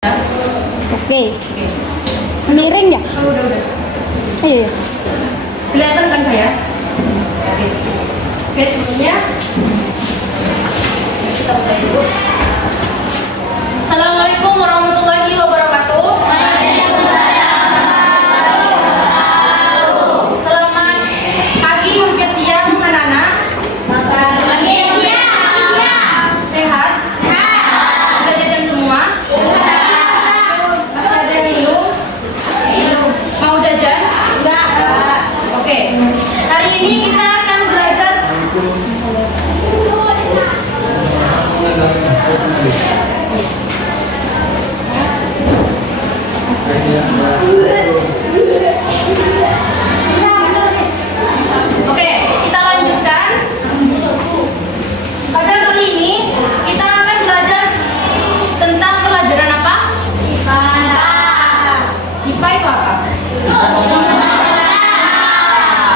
Oke. Miring ya? Udah. Ayo. Kelihatan kan saya? Oke, sebelumnya kita mulai dulu. Assalamualaikum warahmatullahi wabarakatuh. Selamat pagi, hampir siang, anak-anak. Sehat? Udah jajan semua? Masih ada yang belum? Mau jajan? Oke. Hari ini kita akan belajar Oke, kita lanjutkan. Pada kali ini kita akan belajar tentang pelajaran apa? IPA. IPA itu apa?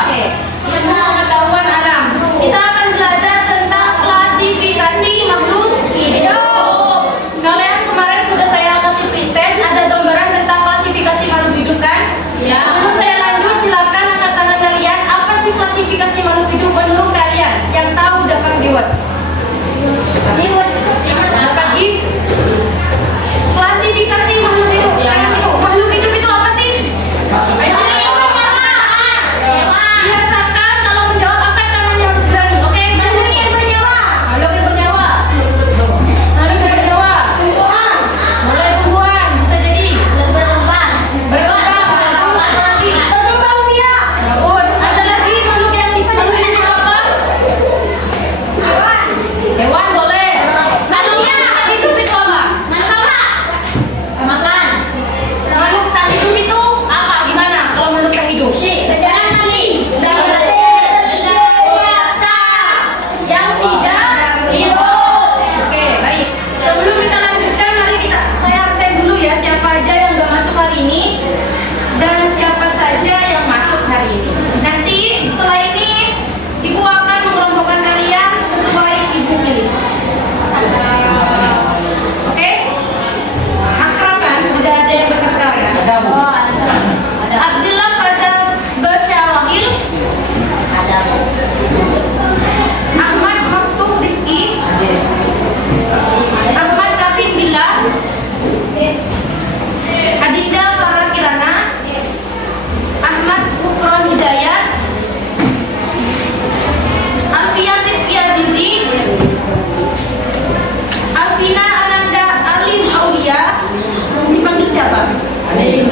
Oke, ilmu pengetahuan alam. Kita akan belajar tentang klasifikasi makhluk hidup. Kalian kemarin sudah saya kasih pretest, ada gambaran tentang klasifikasi makhluk hidup kan? Ya. Sebelum saya lanjut, silakan angkat tangan kalian. Apa sih klasifikasi makhluk hidup menurut kalian? Yang tahu dapat reward. Dapat gift. Klasifikasi makhluk hidup. Makhluk hidup itu apa sih? Ayo. Biasakan kalau menjawab angkat tangannya harus berani. Oke, makhluk yang bernyawa. Makhluk yang bernyawa. Makhluk yang bernyawa. Tumbuhan. Mulai tumbuhan bisa jadi. Berkembang. Lagi. Berkembang biak. Bagus. Ada lagi makhluk yang makhluk hidup apa? Hewan boleh. Makhluk yang tak hidup itu apa? Makan. Makhluk tak hidup itu apa? Gimana kalau makhluk tak hidup? Yang tidak hidup. Oke, baik. Sebelum kita lanjutkan, mari saya absen dulu ya siapa aja yang udah masuk hari ini dan siapa saja yang masuk hari ini. Nanti setelah ini Ibu akan mengelompokkan kalian sesuai Ibu pilih. Oke? Akrab kan? Tidak ada yang bertengkar ya? Ada. Abdillah Fazal Basyarahil. Ada. Ahmad Maktum Rizki. Ahmad Kafin Billah. Adinda Farah Kirana. Ahmad Kufron Hidayat. Alfian Rifki Azizi. Alvina Ananda Alim Aulia. Dipanggil siapa? Alim.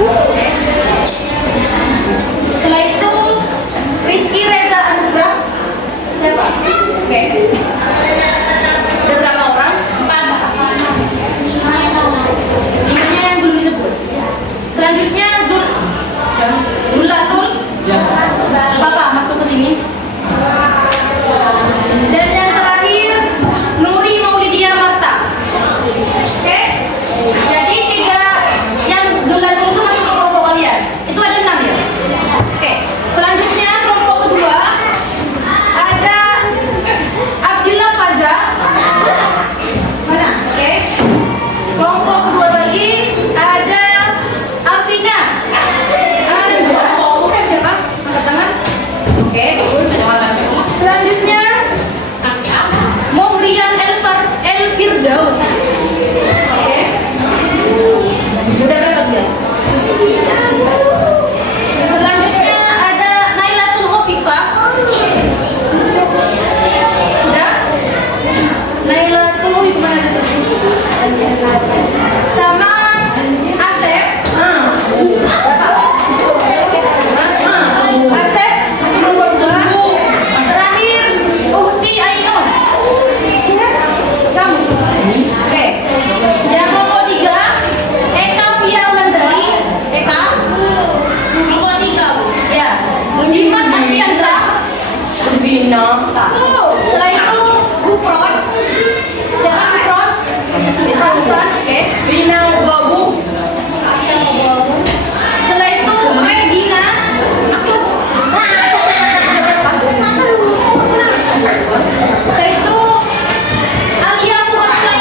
Oke. Setelah itu Rizky Reza Anugrah. Siapa? Oke. Ada berapa orang? 4. Limanya yang belum disebut. Selanjutnya Zulatul. Bapak masuk ke sini. Dan yang terakhir Nuri Maulidia Marta. Oke. Jadi 3 yang Zulatul itu masuk ke kelompok kalian. Itu ada 6 ya. Oke. Selanjutnya kelompok kedua ada Abdillah Faza. Mana? Oke. Kelompok kedua lagi ada Alvina. Bukan siapa? Angkat tangan. Oke. Selanjutnya Mohrian Elfirdaus. Oke. Udah berapa dia? Selanjutnya ada Nailatul Khofifah. Udah? Nailatul Khofifah mana tuh? Sama Asep. Asep masih nomor 2. Terakhir Uhti Ainun. Kamu. Oke. Yang nomor 3 Eka Fia Mandari. Eka. Nomor 3. Ya. Dimas Arfiansa. Bina. Setelah itu Gufron. Siapa Gufron? Gufron. Oke. Bina Babu. Setelah itu Medina. Setelah itu Alia Muhammad.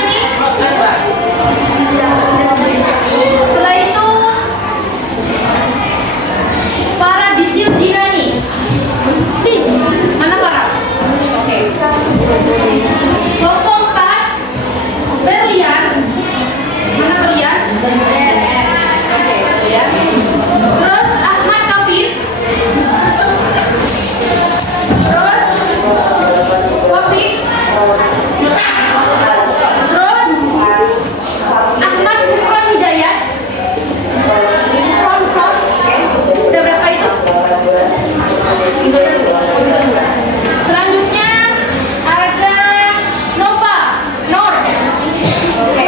Setelah itu Farah Disil Dinani. Mana Farah? Oke. Kelompok 4 Berlian. Mana Berlian? Oke, Berlian. Terus Ahmad Kafir. Terus Wafik. Terus Ahmad Kufron Hidayat. Kufron. Oke. Udah berapa itu? Selanjutnya ada Nova Nor. Oke.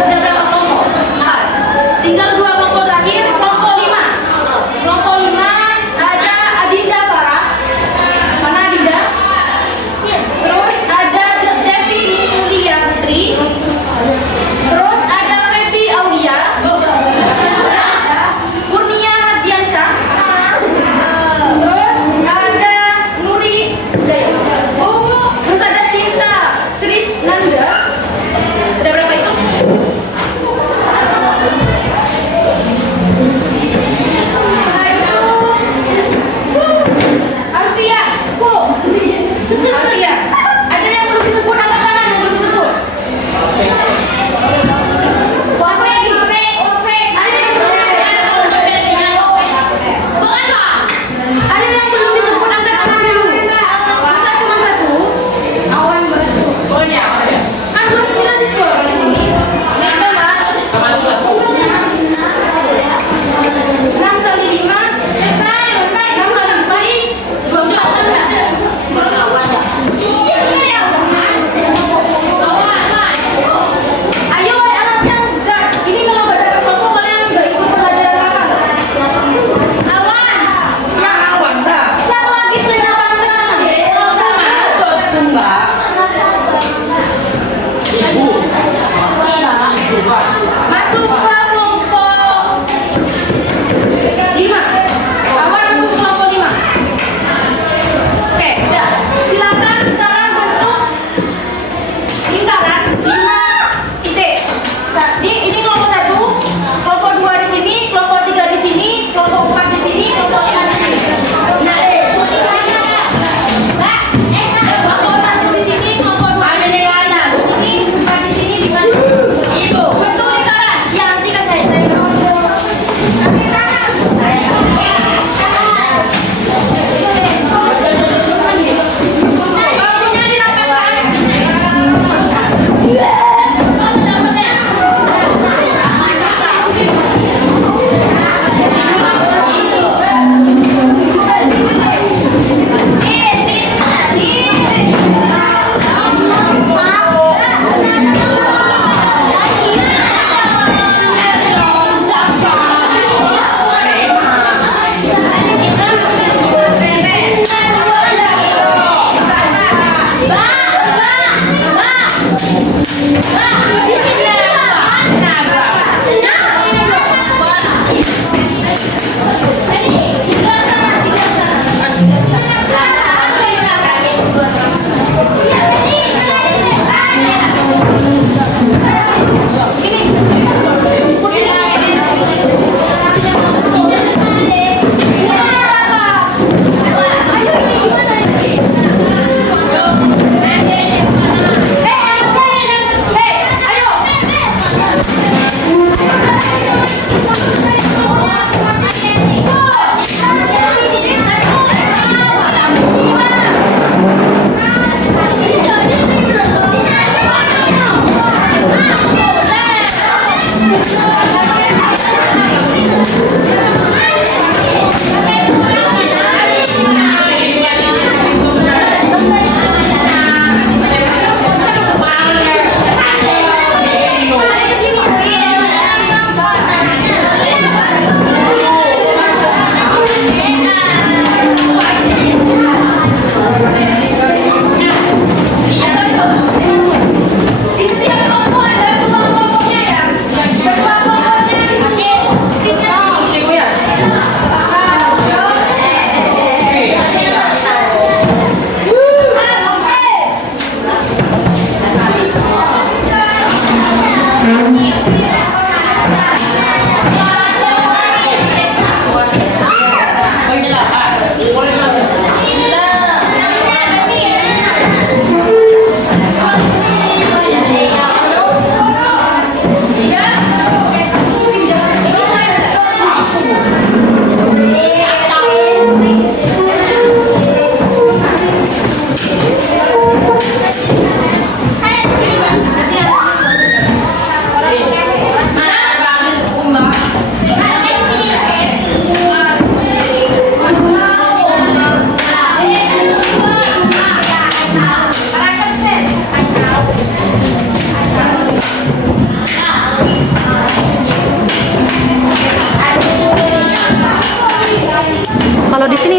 Udah berapa kelompok? 4. Tinggal 2 kelompok terakhir. Kelompok 5. Kelompok 5 ada Adinda Farah. Mana Adinda? Terus ada Devi Mulia Putri. Terus ada Febi Aulia. Kurnia Radiansyah. Terus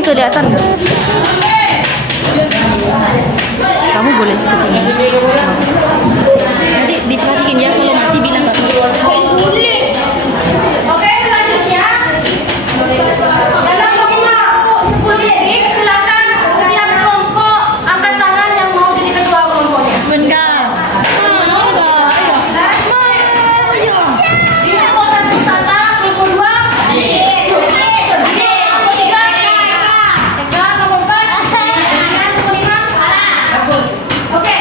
kelihatan nggak? Kamu boleh kesini. Nanti diperhatiin ya, kalau mati bilang nggak. Oke, selanjutnya dalam nominal 10 detik, silakan setiap kelompok angkat tangan yang mau jadi ketua kelompoknya. Benar. Di kelompok 1 Tata, kelompok 2 kelompok 3 Eka, kelompok 4 kelompok 5 bagus. Oke,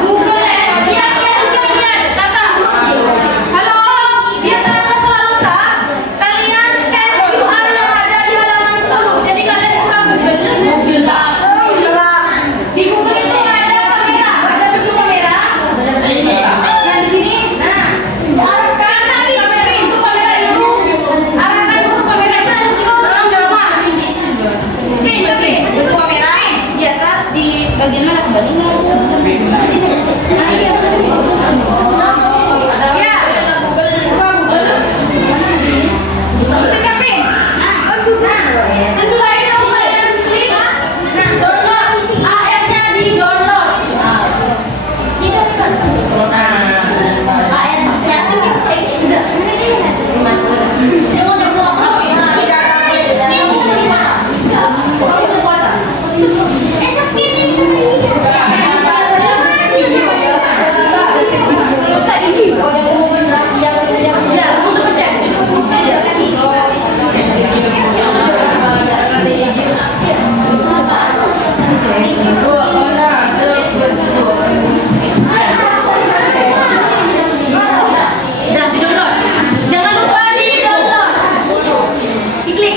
Google Lens. Iya, di sini Bian. Kakak. Halo. Biar kalian selalu tak. Kalian scan QR yang ada di halaman 10. Jadi kalian buka Google. Di Google itu ada kamera. Ada bentuk kamera. Yang di sini. Nah, arahkan kamera itu arahkan bentuk kamera itu Oke, bentuk kamera di atas di bagian mana sebaliknya? Nah, iya. Ya, Google. Ketika pin. Setelah itu kalian klik. Nah, download. AR-nya di download. Jangan lupa di download. Diklik.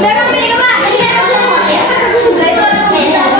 Jangan pilih ke bawah. Jadi ada download ya. Nah, itu ada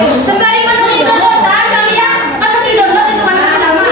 Sembari menunggu downloadan kalian kan masih download itu kan masih lama.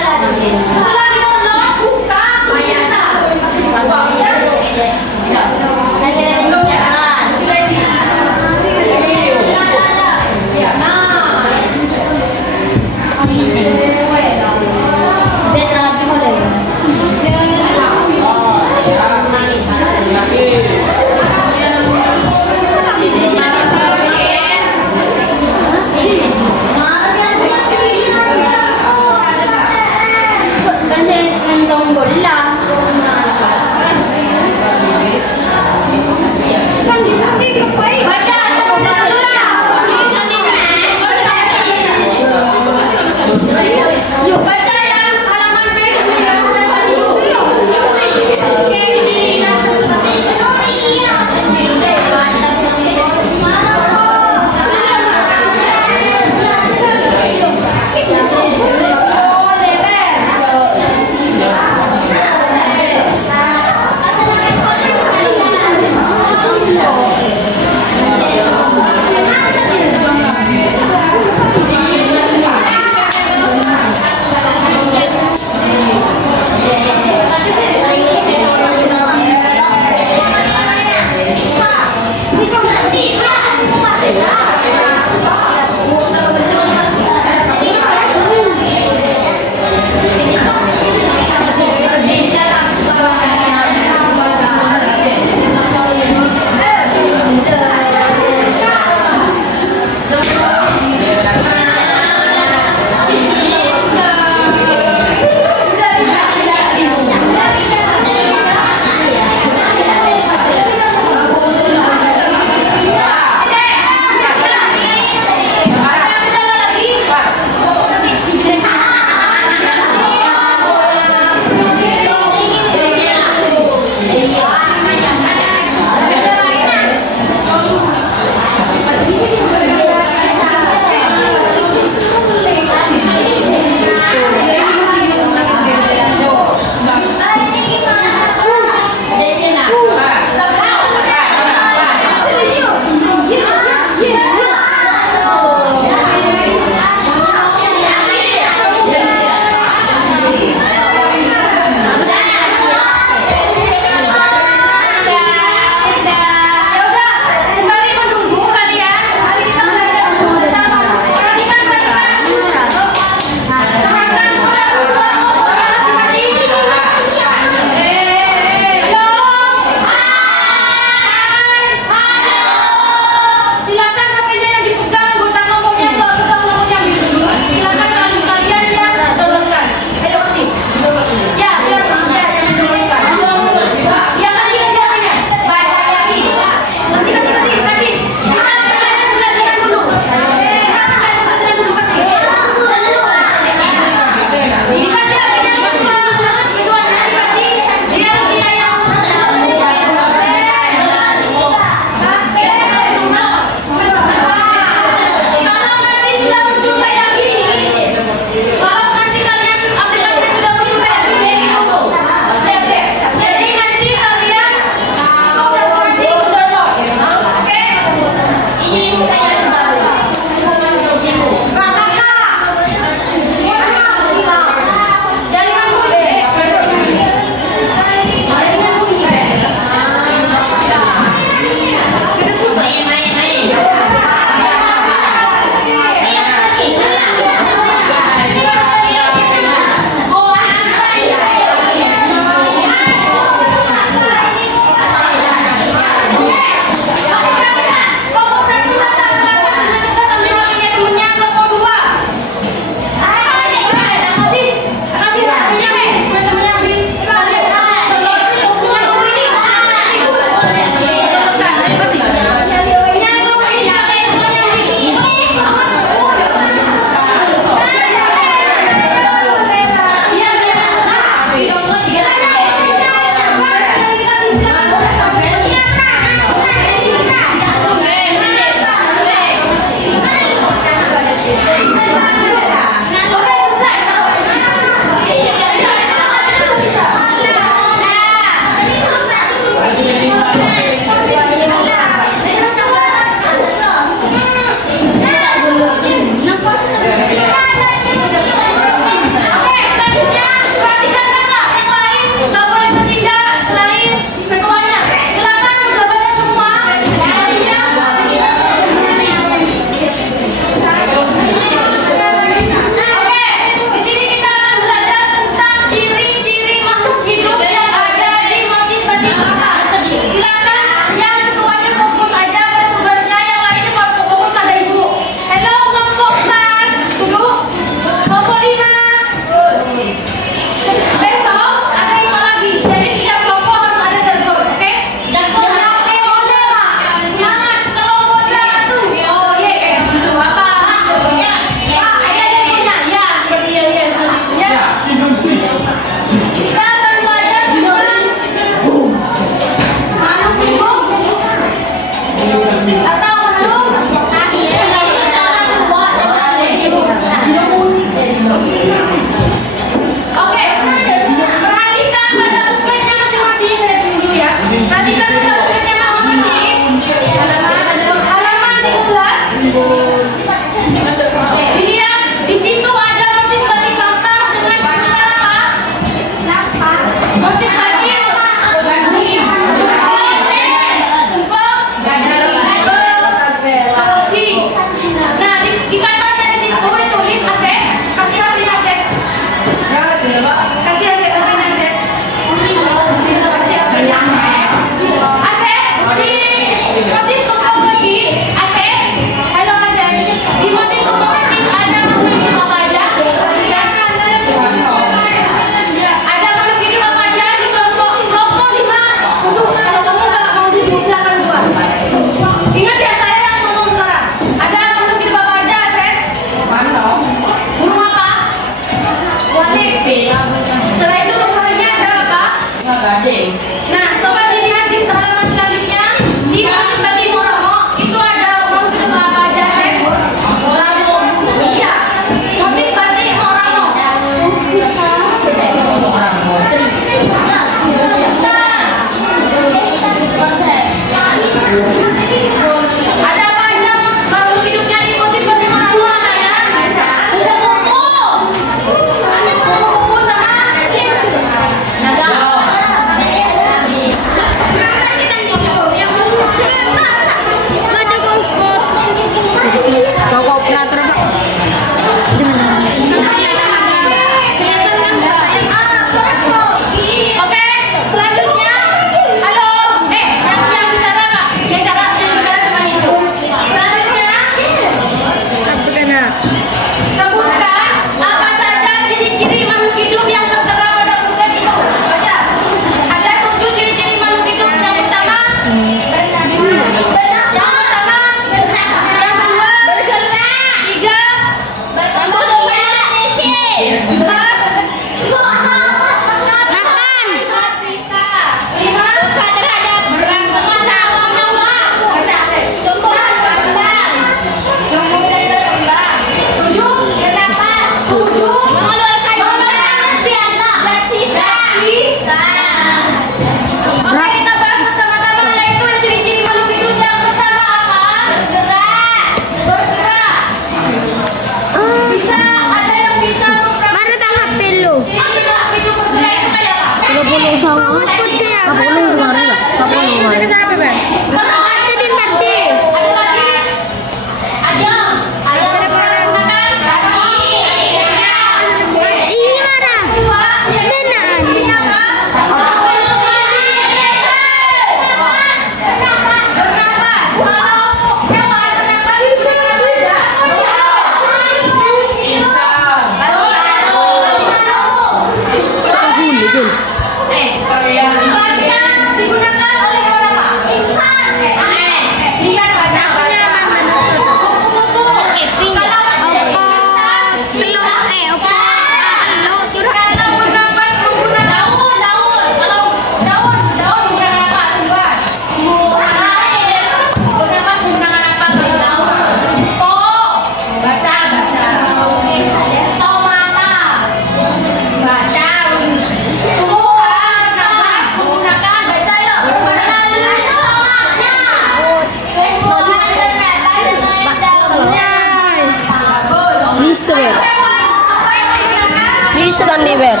Bisa kan di bed?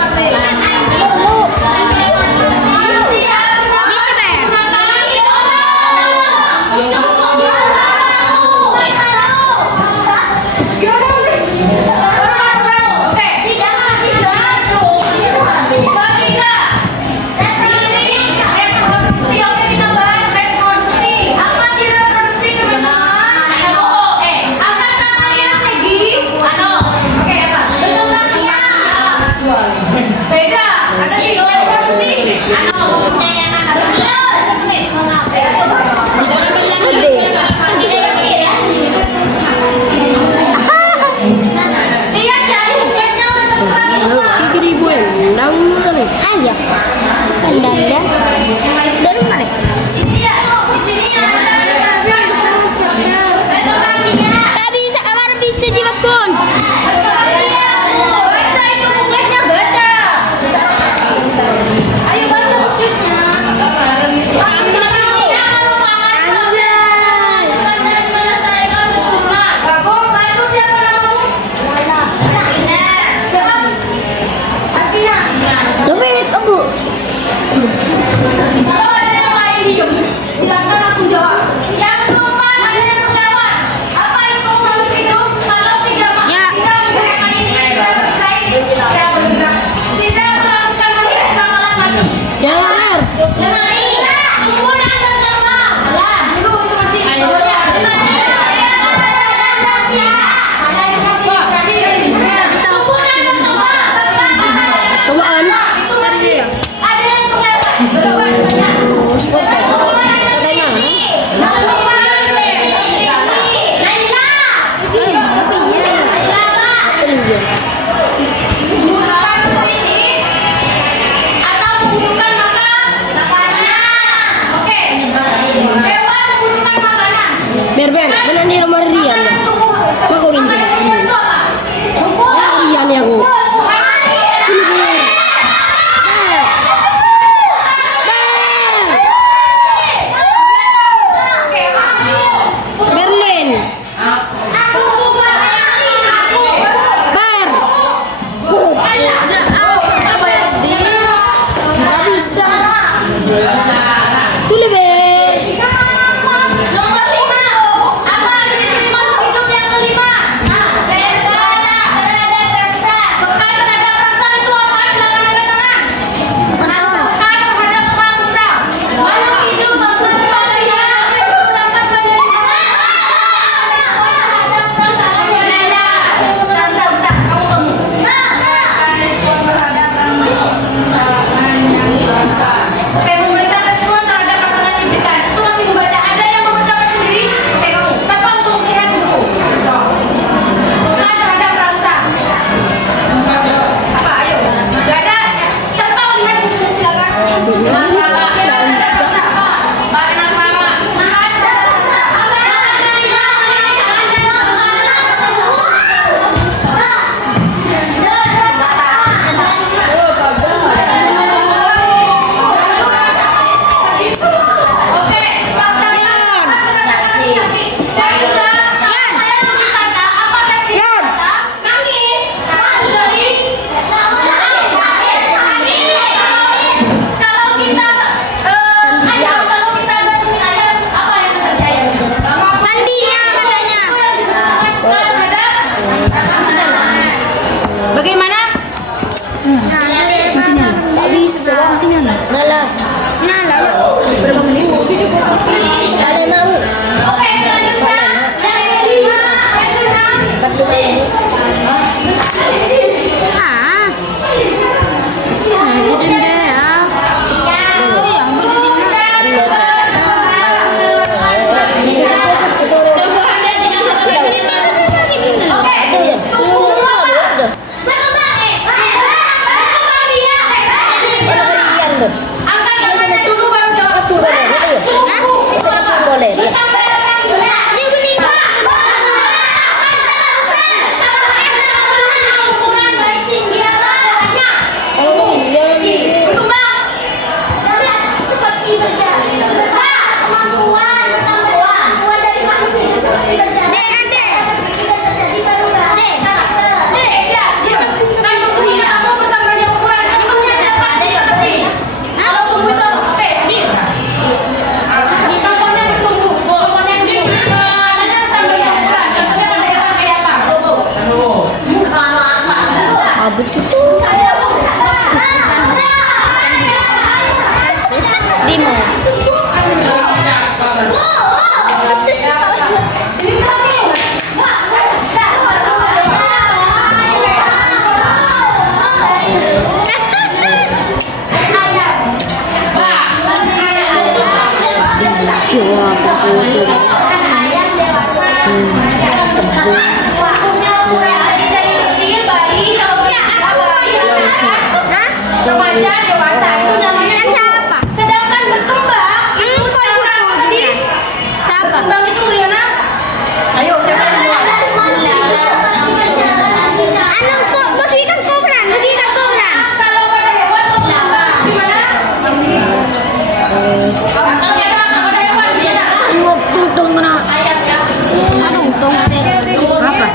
Apa?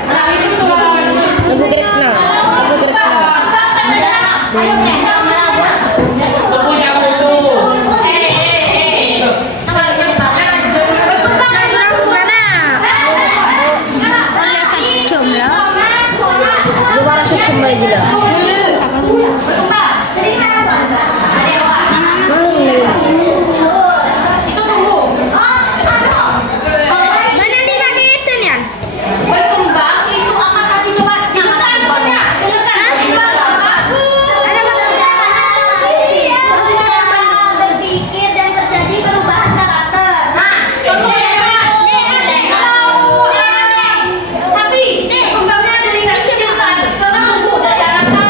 Lagu Krishna. Lagu Krishna. Gimana sih cuma gila? Itu tunggu. Berkembang itu apa tadi coba dengarkan punya. Berpikir dan terjadi perubahan karakter. Nah, sapi kembangnya dari kecil kan ke tumbuh dari anak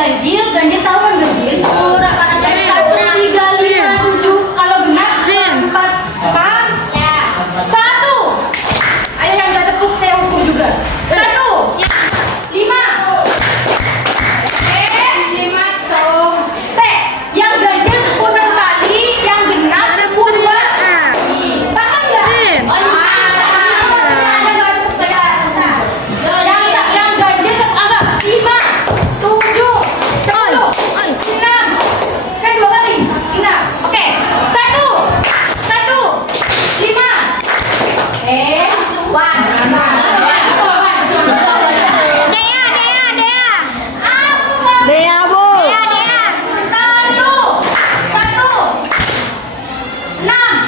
ganjil, ganjil tahu kan ganjil? Kurang kan 1, 3, 5, 7. Kalau genap 4 kan? Ya. 1. Ayo yang nggak tepuk saya hukum juga. 1, 5. 5 tuh. Yang ganjil tepuk 1 kali, yang genap tepuk 2. Paham nggak? Ada nggak tepuk saya? Yang ganjil tepuk anggap 5, 7, 10, 6. Kan 2 kali. 6. Oke. 1, 5. Dea, Bu. 5, 4, 3, 2, 1.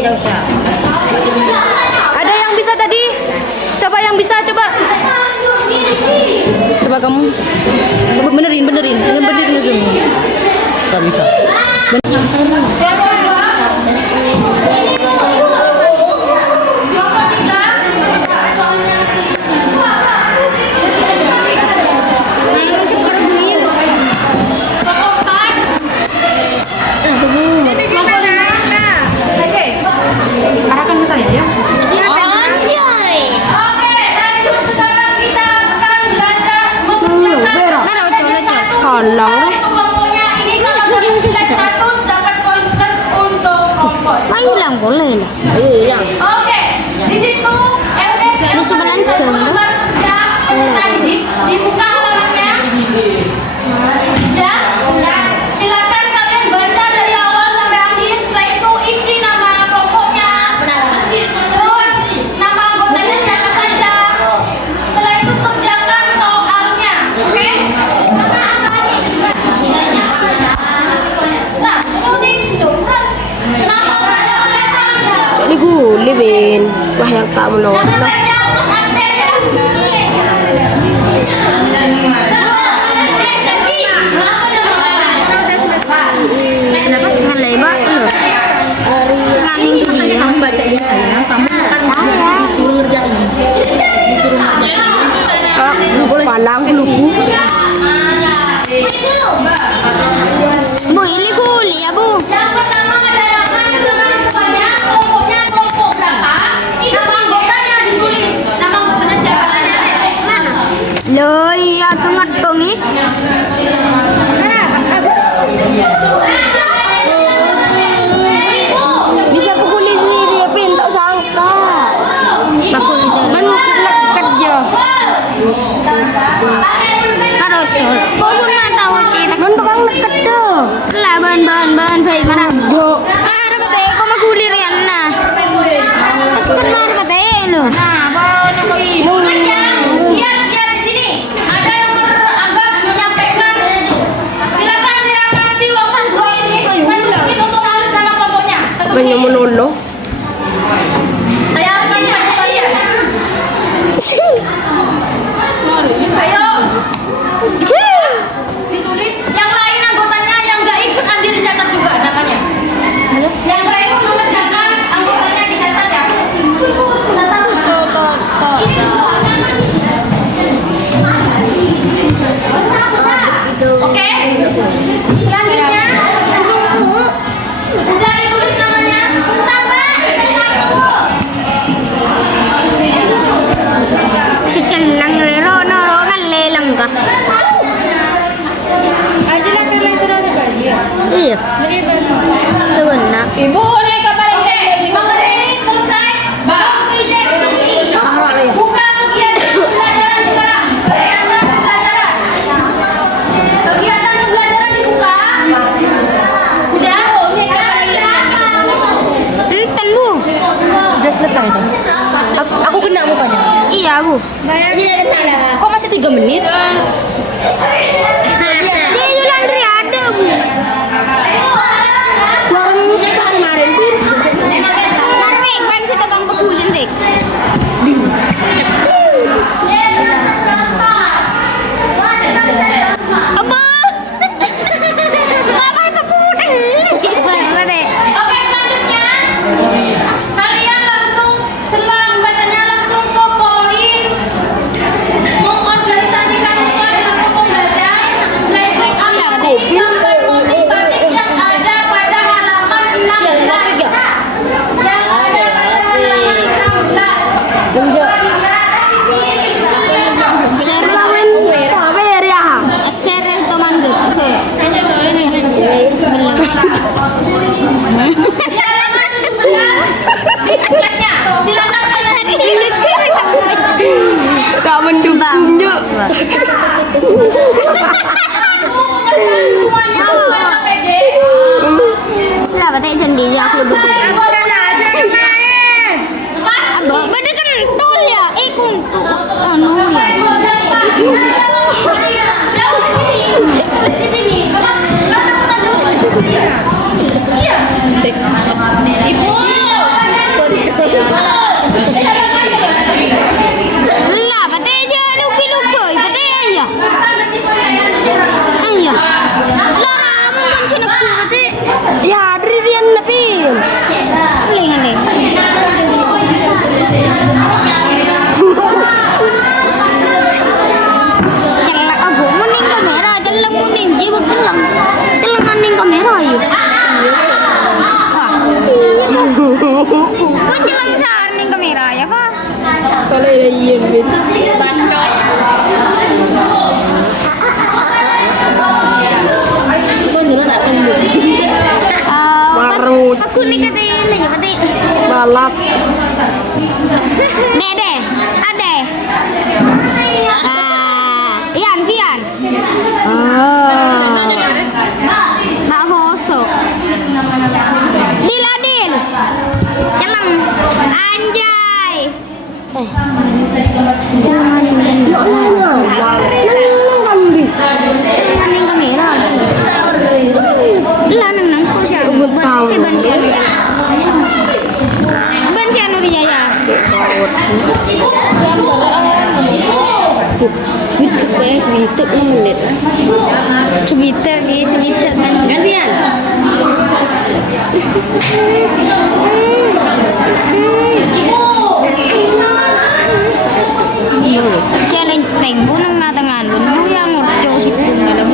tidak usah. Ada yang bisa tadi? Coba yang bisa, coba. Coba kamu. Benerin. Yang bener nge-zoom. Gak bisa. Arahkan ke saya ya. Oke, lanjut sekarang kita akan belajar mengerjakan Kolong. kelompoknya. Ini kalau dapat nilai 100 dapat poin plus untuk kelompok. Ayo lang boleh lah. Oke, di situ Di sebelah jeng tuh. dibuka halamannya. Dan silakan kalian baca dari awal sampai akhir. Setelah itu isi nama kelompoknya. Terus nama anggotanya siapa saja. Setelah itu kerjakan soalnya. Oke? Ini guli bin. Wah yang kamu Nama baiknya harus absen ya. Kenapa dengan lebar lo? Senganing dia. kamu baca ya sayang. Kamu kan Saya. disuruh ngerjain. Disuruh ngerjain. Kalau palang lugu. Bu, ini kuli ya bu. Yang pertama ada nama, yang keduanya kelompoknya kelompok berapa. Nama anggotanya ditulis. Nama anggotanya siapa saja. Lo iya tuh ngetungis. Bisa pukuli diri ya pin tak sangka. Bakul itu. Manu kerja. Karo tuh. Kok pun mata wakil. Man tukang deket dah. Lah ban bayi mana? Go. Ada kata kok mah kuli rian nah. Itu kan mau kata lo. Lihat di sini. Ada nomor anggap menyampaikan. Silakan saya kasih waktu 2 menit. 1 menit untuk menulis nama kelompoknya. 1 Banyak menit. menolong. Saya akan baca kalian. Ayo. Ditulis. Yang lain anggotanya yang nggak ikut Andi dicatat juga namanya. Yang nggak ikut mengerjakan anggotanya dicatat ya. Oke. Selanjutnya. Udah ditulis namanya. Bentar, Mbak. Saya takut. Si kelang rero noro kan lelang ka. Iya. Itu benar. Ibu nih kabar ini. Kabar ini selesai. Bang kerja buka kegiatan pembelajaran sekarang. Kegiatan pembelajaran. Kegiatan pembelajaran dibuka. Udah. Enten bu. Udah selesai tuh. Aku kena mukanya. Iya bu. Kok masih 3 menit? Dia Yulandri ada bu. Kemarin pin. Karena kan kita bang pekulin dek. Apa? Apa itu putih? Bener deh. Oke, selanjutnya kalian langsung selang bacanya langsung ke poin mengorganisasikan siswa dalam kelompok belajar. Setelah itu amati gambar multibatik yang ada pada halaman 16. Yang ada pada halaman 16. Dilihat di sini. Share teman dek. Di halaman 17 di bukletnya. Silakan kalian Kak mendukungnya. semuanya PD. Lah batai sendiri aku betul. Abah, beda kan tul ya, ikun. Oh no ya. Jauh di sini. Di sini. Iya. Ibu. Lah, pati aja luki-luki, pati aja. Ayo. Lah, mungkin cenekku pati. Ya, dari Rian Napin. Ling. Celak aku muning kamera, celak muning jiwak telang. Telangan ning kamera ayo. Wah. Pun jelang sar ning kamera ya, Pak. Kalau iya bin. Marut. Aku nih katanya ya pati. Balap. Dede, ade. Ian, Vian. Mbak Hoso. Dil. Celeng. Anjay. Maning kamera. Lah nang ko siya. Si Bancian. Bancian udah ya. Sebituk 6 menit. Sebitek kan Vian. Challenge tempo nang natangan lu yang ngorco situ dalam.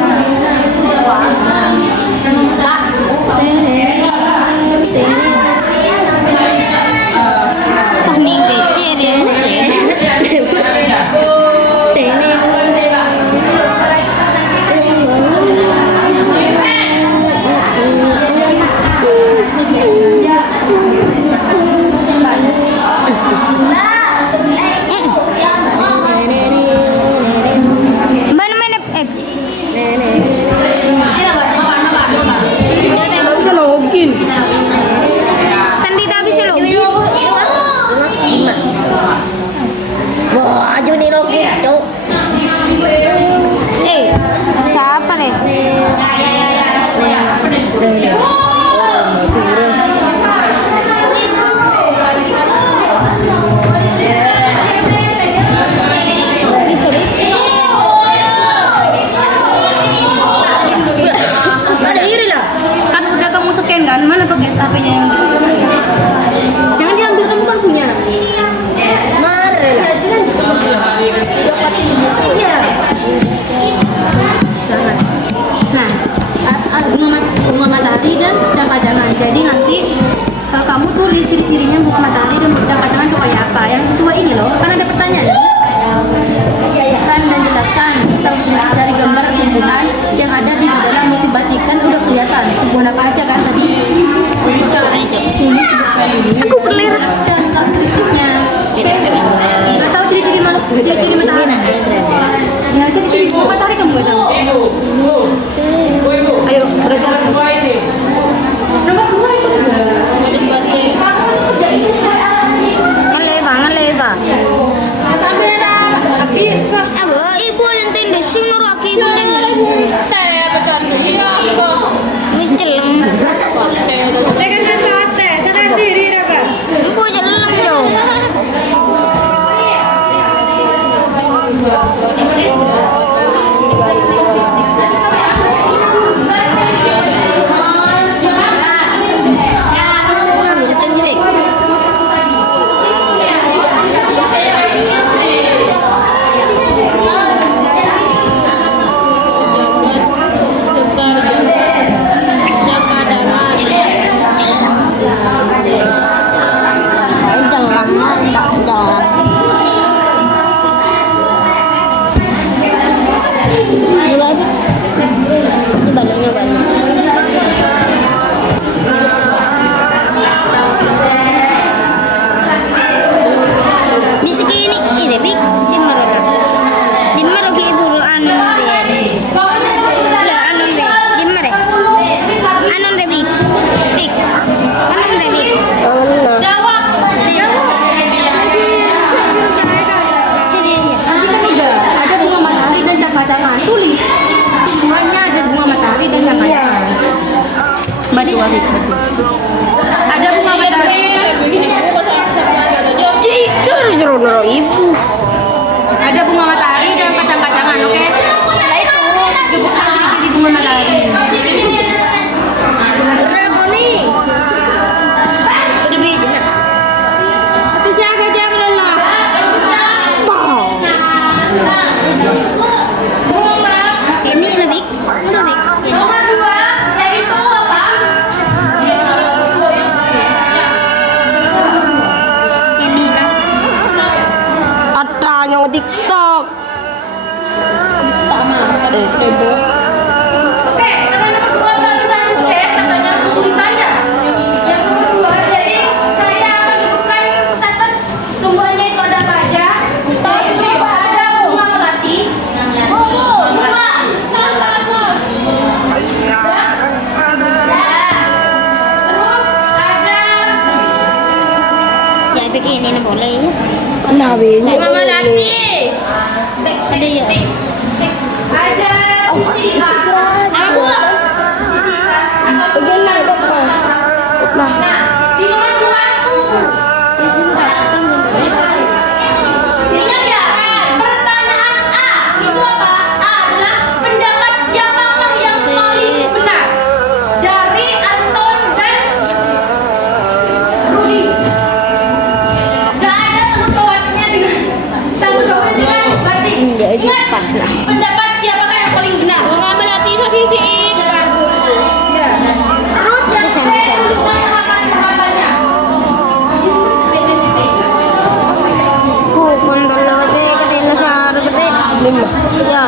Teknik gede deh. Bisa login. Tadi tak bisa login. Wah, aja nih login, Cuk. Siapa deh? Bisa deh. Ada iri lah. Kan udah kamu scan kan? Mana pakai HP-nya yang jangan diambil, kamu kan punya. Mari lah. Iya. Jangan. Nah, bunga matahari dan jangka jangan. Jadi nanti kamu tulis ciri-cirinya bunga matahari dan jangka jangan itu kayak apa? Yang sesuai ini loh. Kan ada pertanyaan. Kan dan jelaskan dari gambar tumbuhan yang ada di dalam multibatik kan udah kelihatan tumbuhan apa aja kan tadi tulis sebutkan dulu Aku berlera. dan karakteristiknya. Nggak tahu ciri-ciri matahari ya, ciri-ciri bunga matahari kamu nggak tahu. Ayo belajar nomor 2 itu kamu tuh kerjain sesuai arahnya. Ngeleba. Sampai ada Abu, ibu lentin deh sunur aki ibu nang. Ngejeleng. sadar diri Raka. Aku jeleng dong. naro ibu. Ada bunga matahari dan kacang-kacangan, oke? Setelah itu jebukkan ciri-ciri bunga matahari. Berapa nih? Udah biji. Tapi jaga lah. Ini lebih. Nomor 2 yaitu apa? Ini kan. Ada yang TikTok. Oke, karena nomor 2 nggak bisa di-scan, katanya kesulitan ya. Yang nomor 2, jadi saya akan sebutkan catat tumbuhannya itu ada apa aja. Yaitu ada bunga melati, bunga, terus ada Ya bikin ini boleh ya. bunga melati, Ada ya. ada sisihan. Apa? Sisihan atau bunga. Nah, di nomor 2 itu ingat ya, pertanyaan A itu apa? A adalah pendapat siapakah yang paling benar dari Anton dan Rudi. Gak ada sangkut pautnya dengan sangkut pautnya dengan batik. Ya, itu Ingat, pas lah. pendapat siapakah yang paling benar? Bunga melati sisi. Ya. Terus yang B, tuliskan halaman-halamannya. Kung dalawa katanya sa rupete. 5. Ya.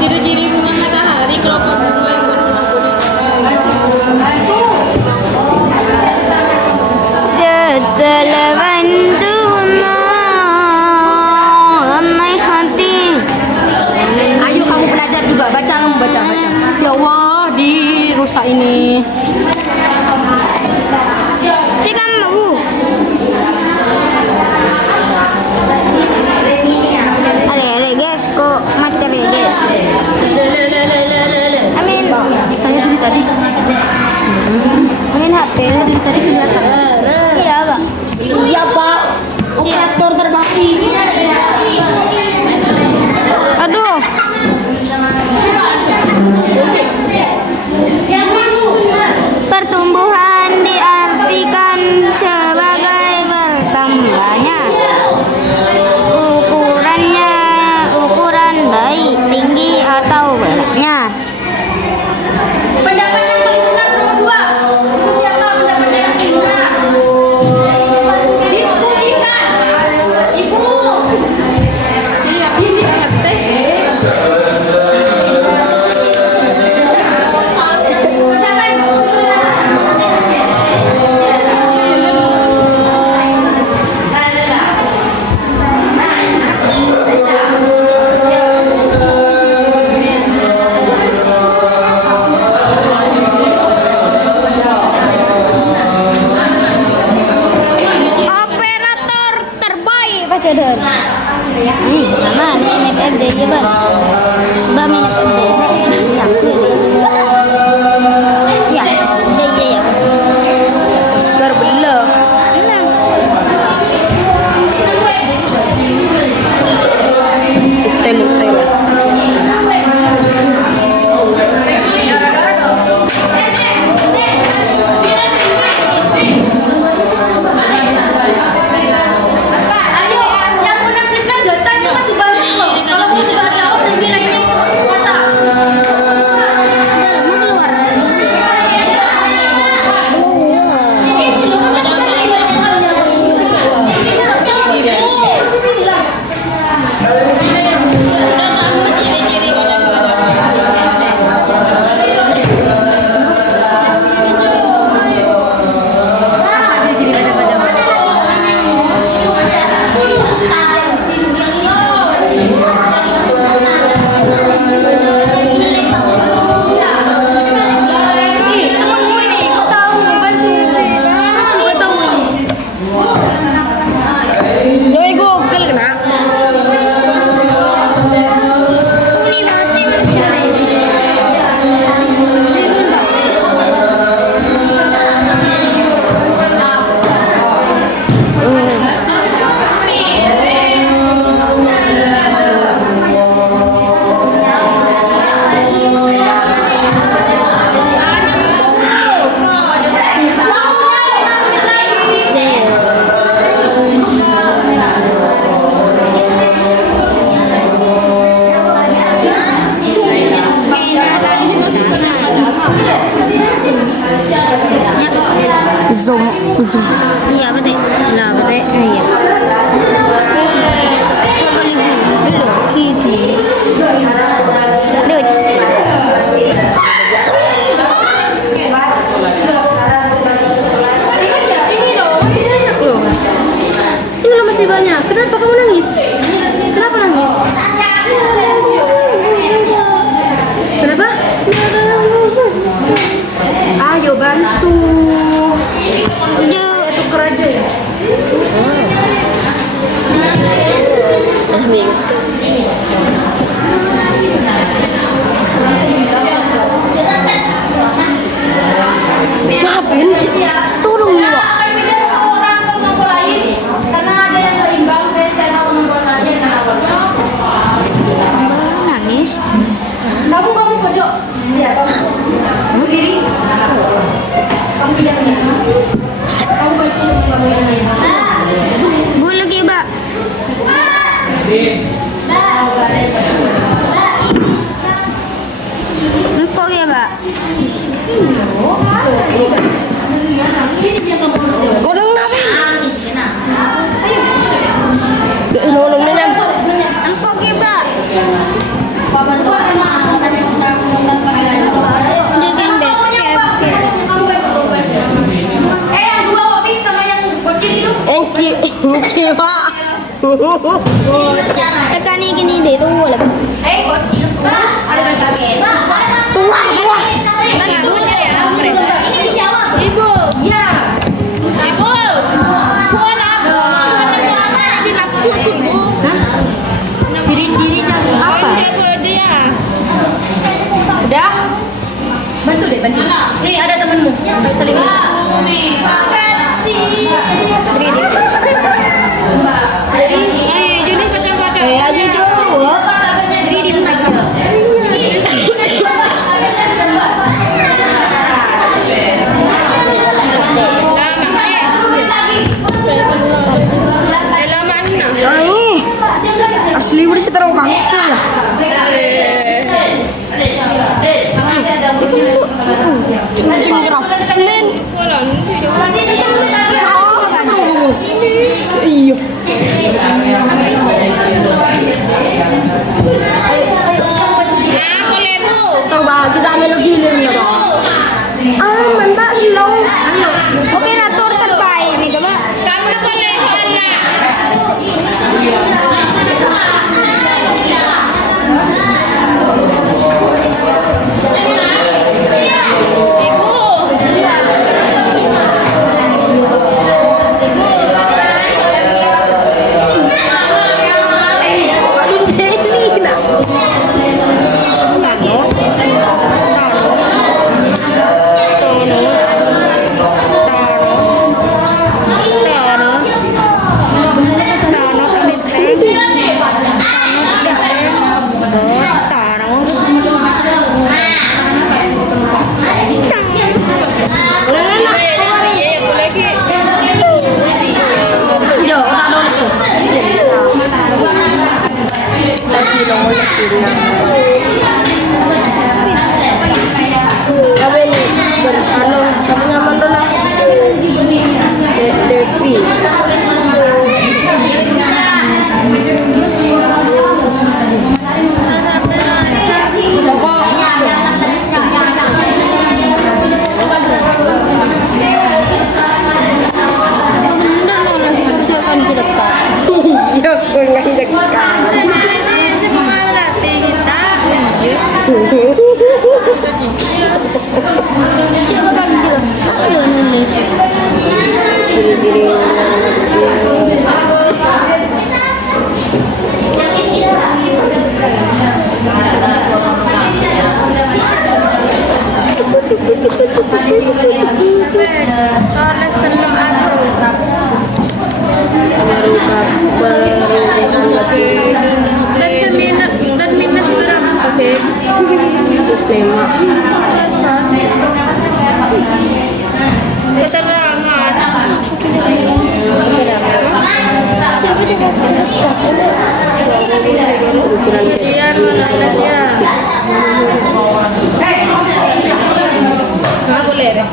Ciri-ciri bunga matahari kelompok bunga yang berwarna kuning. Sedalawan dunia anai hati. Ayo kamu belajar juga, baca. Ya Allah, dirusak ini. Cikam mau. Are guys, kok materi guys. Amin. Saya dari tadi. Amin HP. Dari tadi kelihatan. Iya, Pak. Iya Pak. Operator terbakti. Aduh. Pertumbuhan diartikan sebagai bertambahnya ukuran baik, tinggi atau beratnya. Pendapat yang paling benar nomor 2. Itu siapa pendapatnya yang paling benar? Diskusikan. Ibu. Ini Operator terbaik Pak Cedor. Sama ini FD ya, Bang. Bang ini FD. Ya, ya. Ya. Berbela. Hotel. ayo, yang menafsirkan data itu masih banyak loh. Kalau mau nggak jawab dan nilainya itu mata. Kenapa kamu nangis? Kenapa nangis? Kenapa? Ayo bantu. Yuk. Tuker aja ya. Ngapain? Tolong nih, Wak. Karena ada yang berimbang, saya tahu nomor aja kenapa. Nangis. Kamu pojok. Iya, kamu. Berdiri. Kamu tidak punya. Kamu bantu kamu ini. Gue lagi, Mbak. Empok ya, Mbak. Ini dia kamu harus jawab. Godong apa? Ayo. Empok ya, Mbak. Bantu. Dengan basket. Yang dua kopi sama yang bocil itu. Tekan gini deh, tunggu lah. Bocil tuh. Ada bacanya. Tua. Ini dijawab. Ibu. Iya. Ibu. Puan apa? Dimaksud Bu. Ciri-ciri jangan apa? Udah. Bantu deh, bantu. Nih ada temenmu. Selimut. Asli udah sih taruh kangkung ya. Iya. Coba kita ambil giling ya, Bang. Mantap long. Operator terbaik nih, Kak. Kamu boleh anak. Coba bang direkam. Dan minus berapa? Oke. Minus 5. Keterangan. Biar mana nggak boleh deh.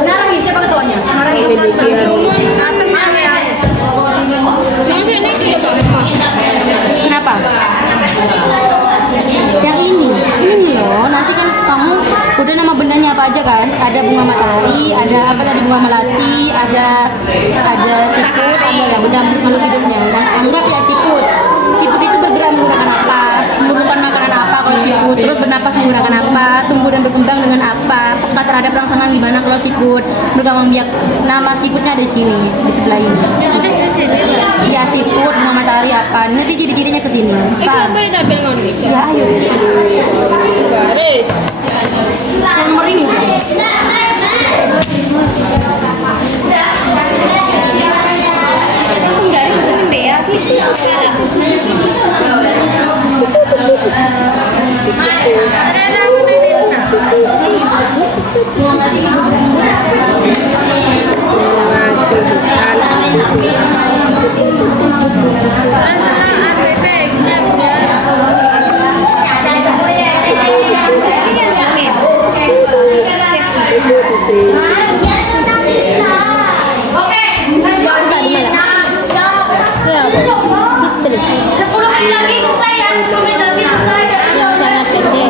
Ngarangin siapa ketuanya? Ngarangin. Kenapa? Yang ini loh. loh. Nanti kan kamu udah nama bendanya apa aja kan? Ada bunga matahari, ada apa tadi bunga melati, ada siput, ada ya benda makhluk hidupnya. Dan anggap ya siput. Siput itu bergerak menggunakan apa? Memerlukan makanan apa kalau siput? Terus bernapas menggunakan apa? Tumbuh dan berkembang dengan apa? Peka terhadap rangsangan gimana kalau siput? Berkembang biak. Nama siputnya ada di sini, di sebelah ini. Iya siput, bunga matahari apa? Nanti ciri-cirinya ke sini. Paham? Ya ayo. Garis. Nomor ini. Oke, Fitri 10 menit lagi selesai ya, 10 menit lagi selesai. yang sangat pendek.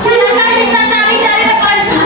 Silakan bisa cari-cari referensi.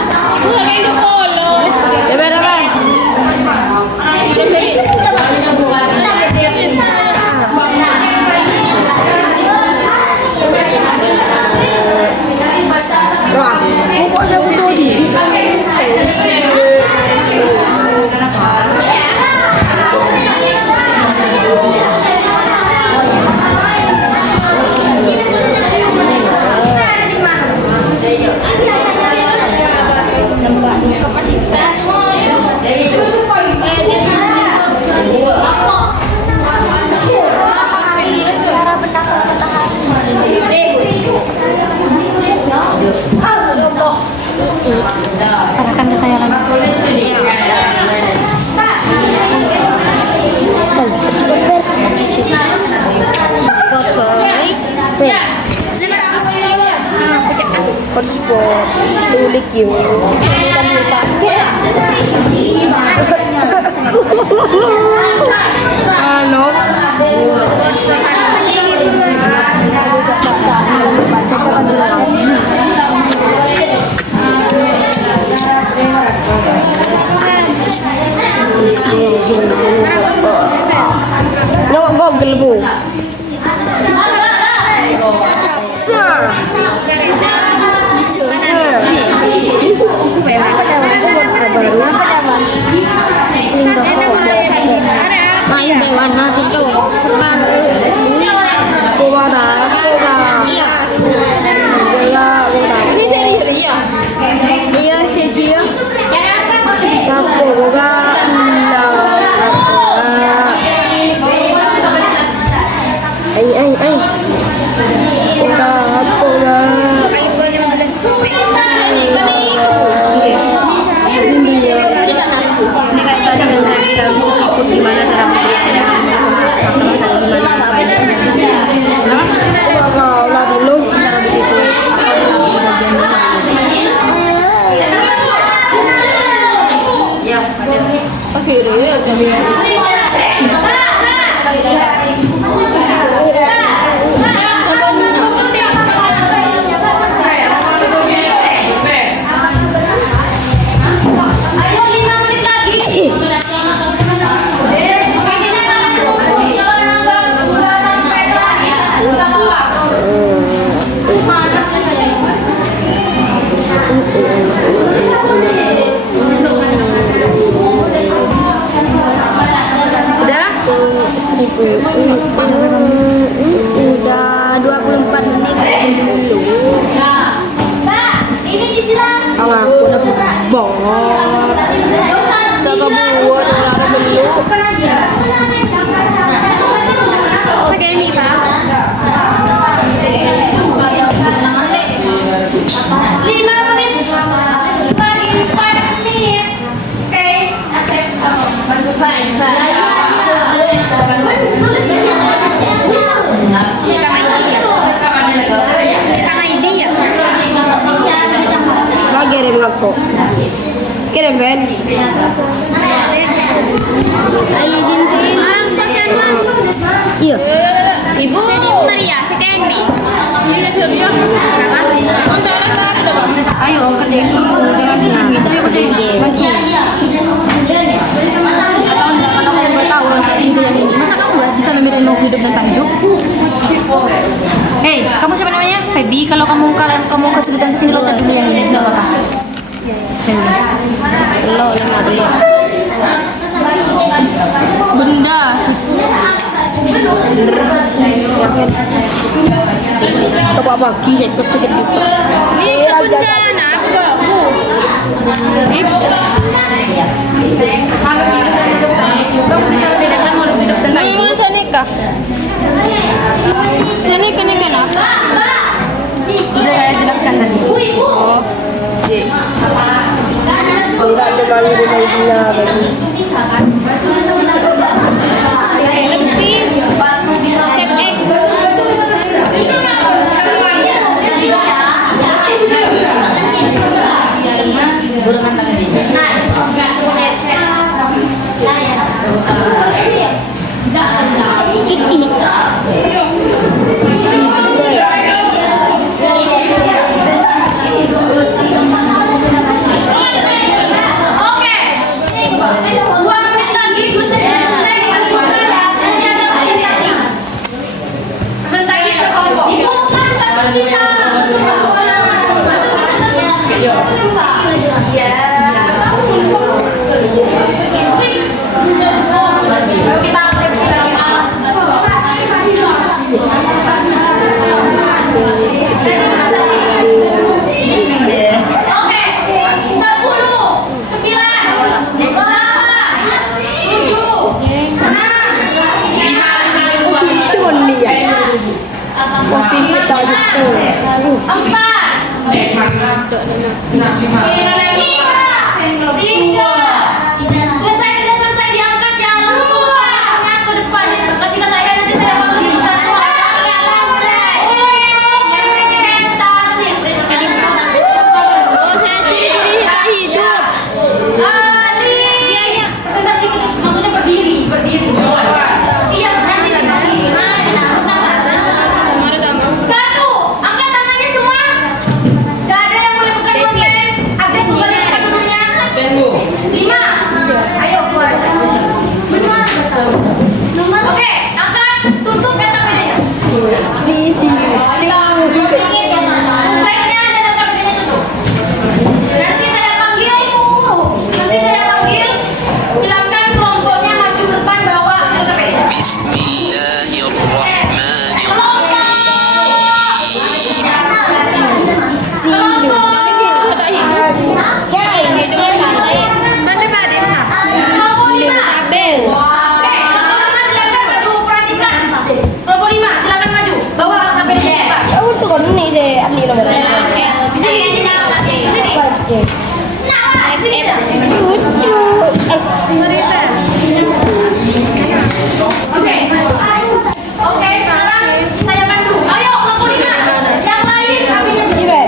Arahkan ke saya lagi. Sport boy. Hotspot. Tulik yun. Ano? Google bu. Ngayon dewan mas itu sepan. Ini seri ya? Iya sih dia. Ini kayak tadi yang saya bilang siput gimana cara membuatnya, Ayo 5 menit lagi. Intinya kalian tunggu. Jangan anggap bulan sampai Ibu. Maria, si Kenny. Iya, serius. Kenapa? Untuk orang udah kok. Ayo kerjain dulu, jangan disini. Saya kerjain. Bantu. Kalau kamu boleh tahu ide yang ini, masa kamu nggak bisa memilih mau hidup dan tak hidup? Kamu siapa namanya? Feby. Kalau kamu kesulitan kesini lo cek dulu yang ini, nggak apa-apa. Lo nama beli. Benda. Apa bagi saya ikut sedikit gitu. Nih, ke bunda, nah aku bawa. Ibu. Kalau hidup dan hidup tak hidup, kamu bisa membedakan mau hidup dan tak hidup. Memang saya nikah. Saya nikah nih kenapa? Sudah saya jelaskan tadi. Ibu. Tidak ada lagi rumah ibunya. Oke. 2 menit lagi selesai. Jangan presentasi. Presentasi ke kelompok. Ibu kan bantu bisa. Bantu bisa Ya. Kita fleksi lagi. Oke, 10, 9, 8, 7, 6, 5, Cuma nih ya. Kopi kita itu. 4, 3, selesai diangkat ya langsung tangan ke depan kasih ke saya nanti saya panggil satu presentasi Saya ciri-ciri tak hidup. presentasi maksudnya berdiri iya nanti berdiri satu angkat tangannya semua gak ada yang boleh bukan bukan Asep balik ke dulunya 5 ayo keluar benar nomor oke angkat tutup ya bedanya baiknya ada data bedanya tutup nanti saya panggil silakan kelompoknya maju ke depan bawa data bedanya Kelompok 5 silakan maju bawa sampai di depan Aku tuh nih deh, ahli nomor. di sini Oke, sekarang saya pandu. Ayo kelompok 5. Yang lain HP-nya Ini deh.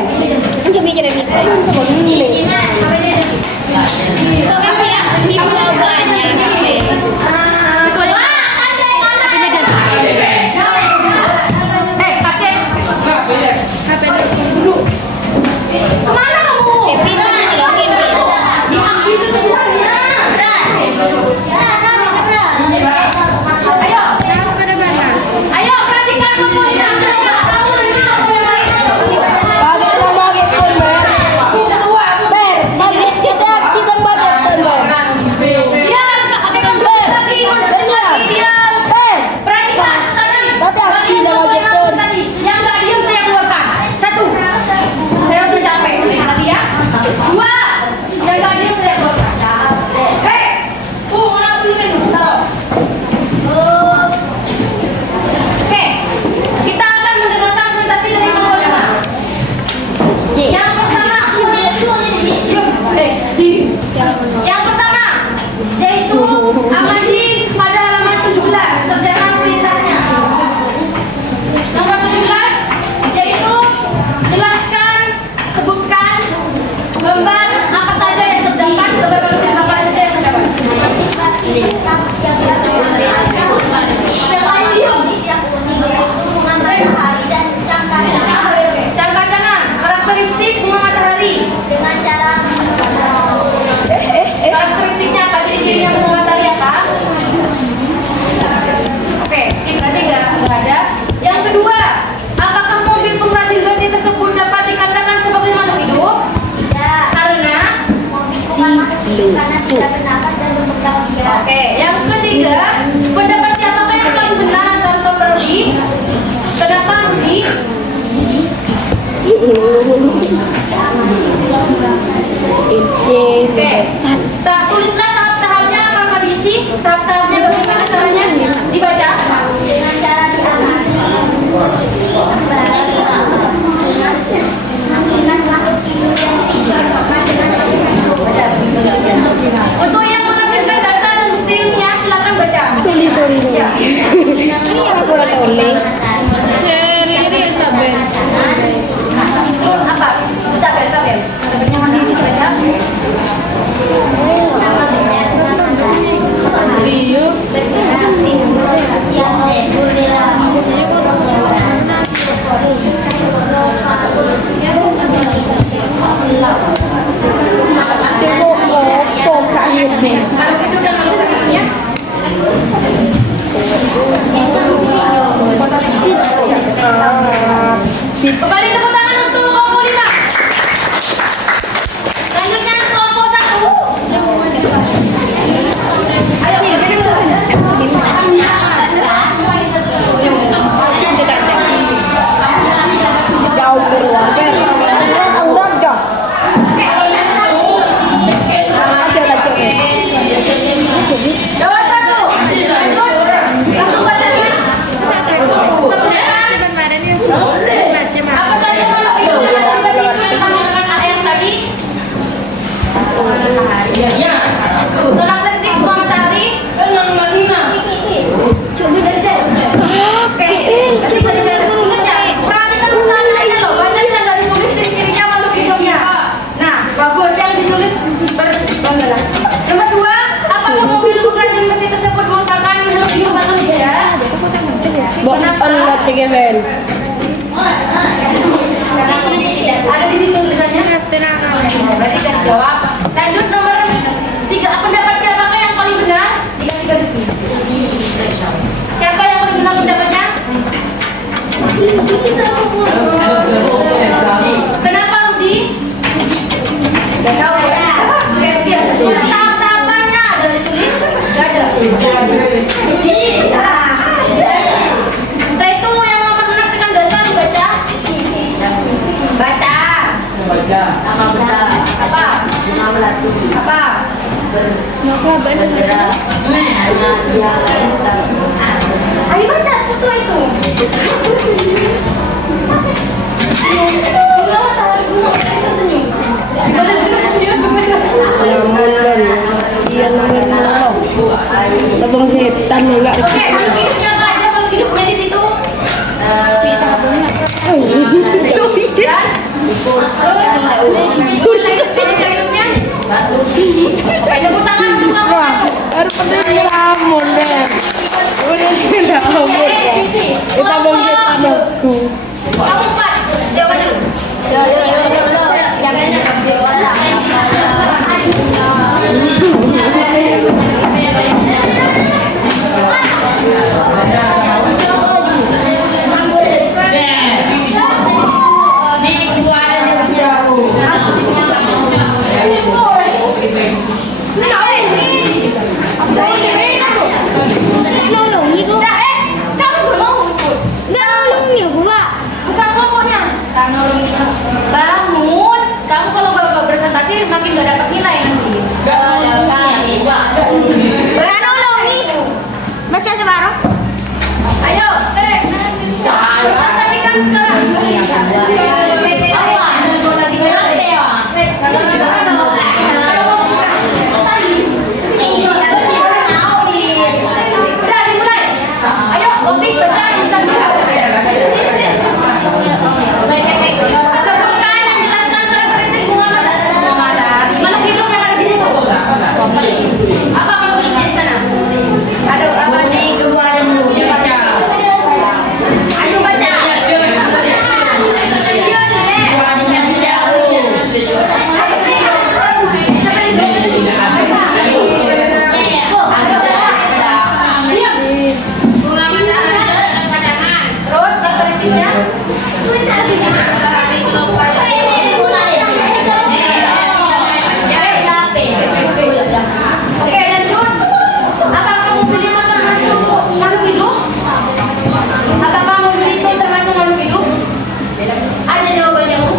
Ini bikin ini. Saya bisa ngomong nih. Kemana kamu? Diambil semuanya. Oke, tulislah tahap-tahapnya apa mau diisi? Tahap-tahapnya bagaimana caranya? Dibaca. Dengan cara diamati, Untuk yang menafsirkan data dan bukti ilmiah silakan baca. Sorry. Ya. Ini aku udah tahu nih. Ini sabar. Terus apa? Tabel. Tabelnya mana ini baca? Cebok ngopong tak ini. Kalau itu udah menafsirkannya. Kembali tepuk tangan untuk kelompok 5. Selanjutnya kelompok 1. Ayo, jadi dulu. Jauh keluarga. Udah dah. Nomor 1. Langsung baca ya. Apa saja makhluk hidup yang tadi itu yang menggunakan air tadi? Tolak detik bunga matahari. Coba dari Oke. Ingat ya, perhatikan pertanyaannya loh. Baca dan ditulis ciri-cirinya makhluk hidupnya. Nah, bagus. Yang ditulis berbanggalah. Nomor 2, apakah mobil kerajaan peti tersebut merupakan makhluk hidup atau tidak? Kenapa? Kevin. Ada di situ tulisannya. Berarti tidak dijawab. Lanjut nomor 3. Pendapat siapakah yang paling benar? Dikasih garis ini. Siapa yang paling benar pendapatnya? Kenapa Rudi? Gak tahu ya. Guys dia. Tahap-tahapannya ada ditulis? Gak ada. Setelah itu yang mau menafsirkan data dibaca. Baca. Nama besar. Apa? Nama melati. Apa? Ayo baca sesuai itu. Tersenyum. Iya namanya. Tabung setan enggak. Oke, makhluk hidupnya apa aja makhluk hidupnya di situ? Hidupnya? Oke, tepuk tangan untuk kelompok 1. Harus penting lamun deh. Udah tidak lamun ya. Kita tabung setan aku. Kamu 4. Jawabannya. Jangan dia orang. Nolongi kok. Kamu belum mau ikut. Nggak nolongi aku, Pak. Bukan kelompoknya. Bangun. Kamu kalau bapak presentasi makin gak dapat nilai nanti. Gak nolongi. Nggak nolongi. Baca sebarang. Ayo. Presentasikan sekarang. Apa? Lagi udah dimulai. Ayo, topik baca insan dulu. Sebutkan yang jelaskan karakteristik bunga matahari. Makhluk hidup yang ada di situ. Apa makhluk hidupnya di sana? Ada apa di keluaran Indonesia? Ayo baca. Bunga matahari pandangan. Terus karakteristiknya? Oke, lanjut. Apakah mobil itu termasuk makhluk hidup? Apakah mobil itu termasuk makhluk hidup? Ada jawabannya, Bu?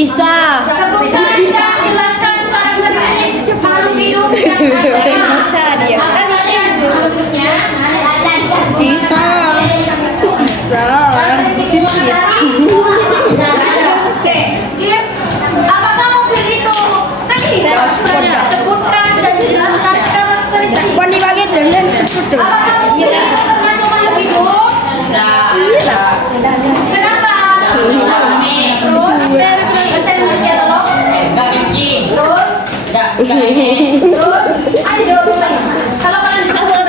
Bisa. Jelaskan para makhluk hidup yang Bisa dia. Bisa. Oke, skip. Apakah mobil itu? Tadi tidak. Sebutkan dan jelaskan karakteristik. Bukan dibagi dengan Apakah mobil itu termasuk makhluk hidup? Iya. Kenapa? Terus, bahasa Indonesia tolong. Terus, ayo jawab lagi. Kalau kalian bisa jawab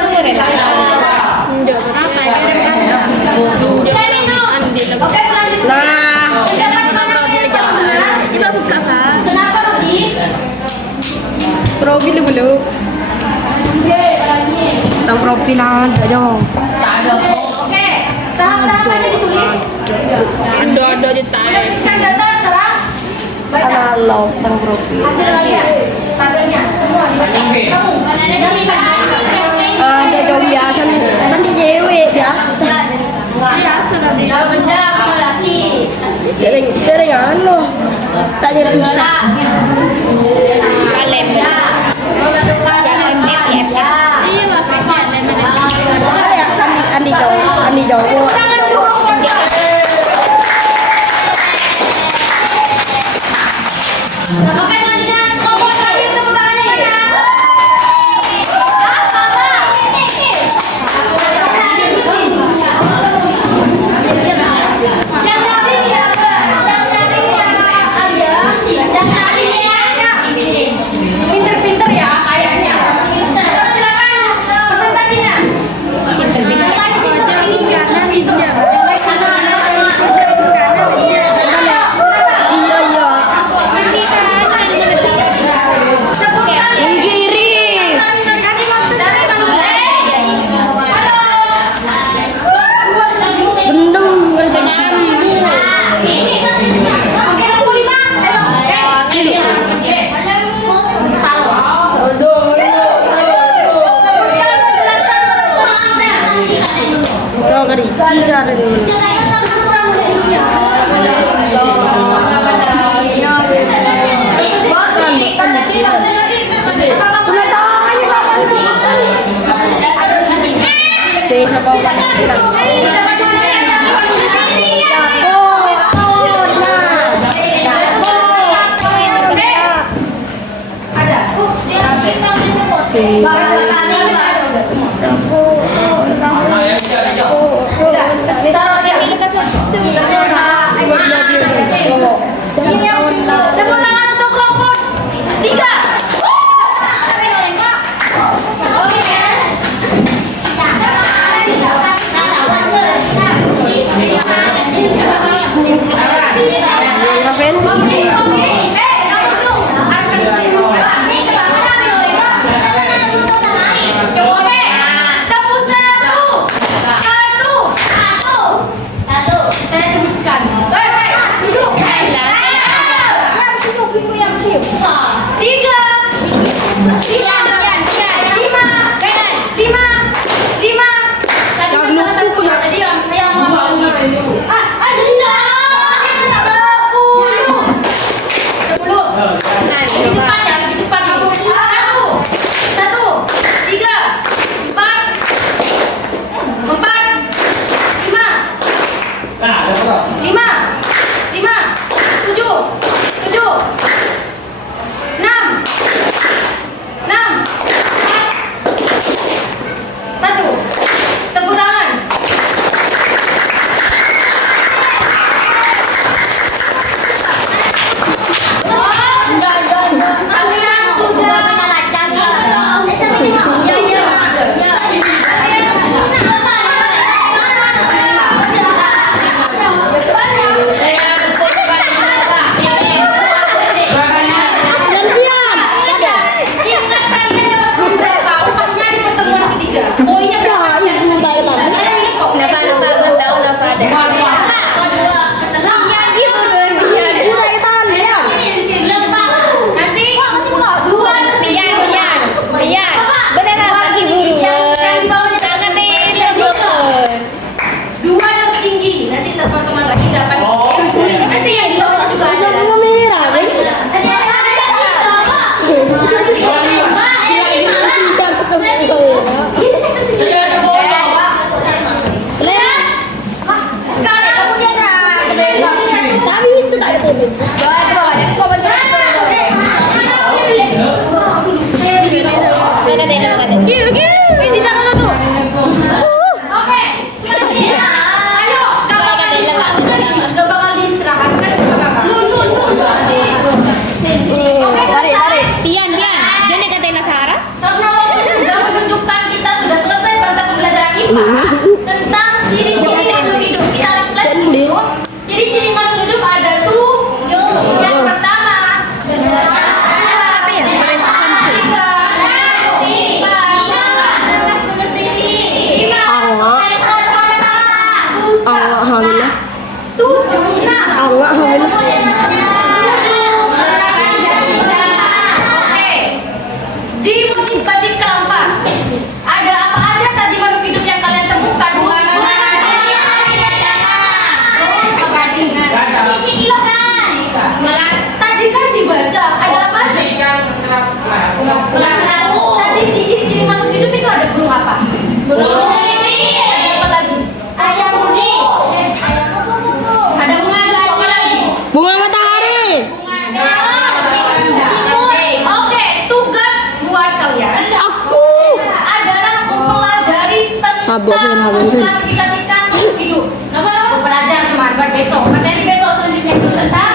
Oke, selanjutnya. Nah, Coba buka, Pak. Kenapa, Rodi? profil dulu. Oke, lagi. Tentang profil ada dong. Oke, tahap-tahapannya ditulis. Ada di tanya. Bersihkan data sekarang. Baca. Kalau tentang profil. Hasil kalian. Tabelnya semua dibaca. Kamu yang bisa. Ada dong biasa nih. Kan cewek biasa. Benda laki. Sering anu. Tanya susah. Kalem. Jangan BPF. Iya, Andi Jawa. Oke, selanjutnya kelompok terakhir tepuk tangannya mana? Yang nyari ya, Mbak. Yang nyari ya, Alia. Yang nyari ya. Pinter-pinter ya kayaknya. Ayo, silakan presentasinya. Yang lain pinter, ini pinter. Yang lain sana. Iya iya. Sebutkan Kiri. dari manusia. Halo. Bendung. Oke, 25. Kalau kali tiga Tepuk tangan untuk kelompok 3. Ditaruh satu. Oke. Selanjutnya, ayo. Udah bakal diserahkan kan sama kakak. Oke, selesai. Pian. Jadi katain Sarah. Karena waktu sudah menunjukkan kita sudah selesai pada pembelajaran IPA tentang ciri-ciri makhluk hidup. Kita refresh dulu. Ciri-ciri makhluk hidup ada tuh. Yang pertama, Alhamdulillah. Oke. Di motif batik keempat, ada apa aja tadi makhluk hidup yang kalian temukan? Tadi kan dibaca, ada apa sih? Tadi di ciri-ciri makhluk hidup itu ada burung apa? Ada apa lagi? Ada bunga apa lagi? Bunga matahari. Oke, tugas buat kalian Aku. adalah mempelajari Sabuk, tentang Fen. mengklasifikasikan makhluk hidup. Belajar cuma buat besok. Materi besok selanjutnya itu tentang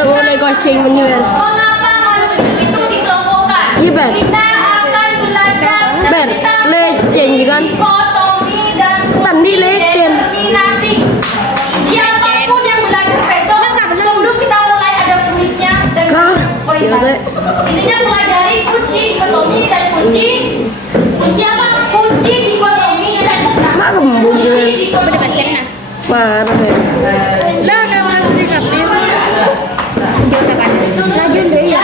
Boleh goseng menyuel. mengapa makhluk hidup itu dikelompokkan. Iya, Ben. Kita akan belajar Ben, tentang legend kan? dikotomi dan Tadi legend. determinasi. Siapapun yang belajar besok, sebelum kita mulai ada kuisnya dan Kah? poin Ya, baru. Dek. Intinya pelajari kunci dikotomi dan kunci apa? Kunci dikotomi dan Mak kembung juga. kunci dikotomi. Marah ya. Lah nama asli kapan? Jauh kapan? Rajin deh ya.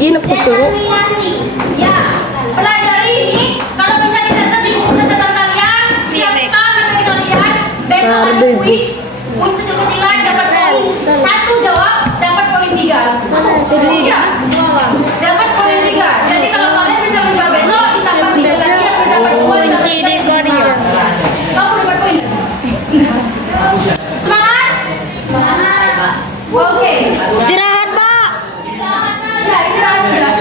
Gini betul. Ya, pelajari ini kalau bisa dicatat di buku catatan kalian, siapkan materi kalian. Besok ada kuis, kuis kecil-kecilan dapat poin 1 jawab dapat poin 3. Iya, dapat poin 3. Jadi kalau kalian bisa menjawab besok, ditambah 3 lagi yang udah dapat poin. Kamu dapat poin. Semangat? Semangat. Oke. Istirahat, Pak. Ya, istirahat udah.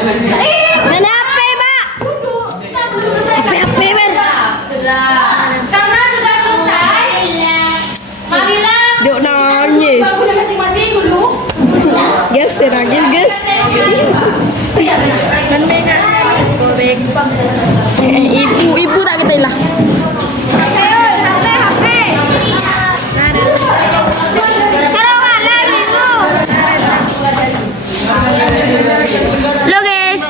Main HP, Pak. Duduk, kita belum selesai. HP, Ben. Karena sudah selesai, marilah Duk nangis. bangun masing-masing dulu. Geser lagi, guys. Ibu tak kita lah. Lo guys.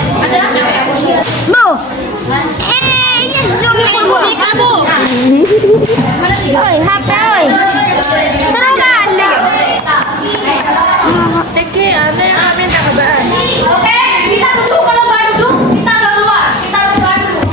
Bu. Yes, jom kamu. Oi, HP oi. Seru kan? Oke, kita duduk. Kalau nggak duduk, kita nggak keluar. Kita harus keluar dulu.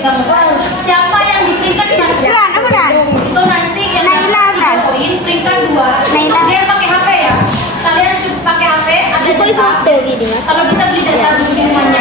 kamu kan. Siapa yang di peringkat 1? Bran, apa Bran? Itu nanti yang Naila, dapat 3 Bran. poin, peringkat 2. Naila. Dia yang pakai HP ya. Kalian pakai HP ada Aku data. foto gitu mas. Kalau bisa beli data dulu di rumahnya.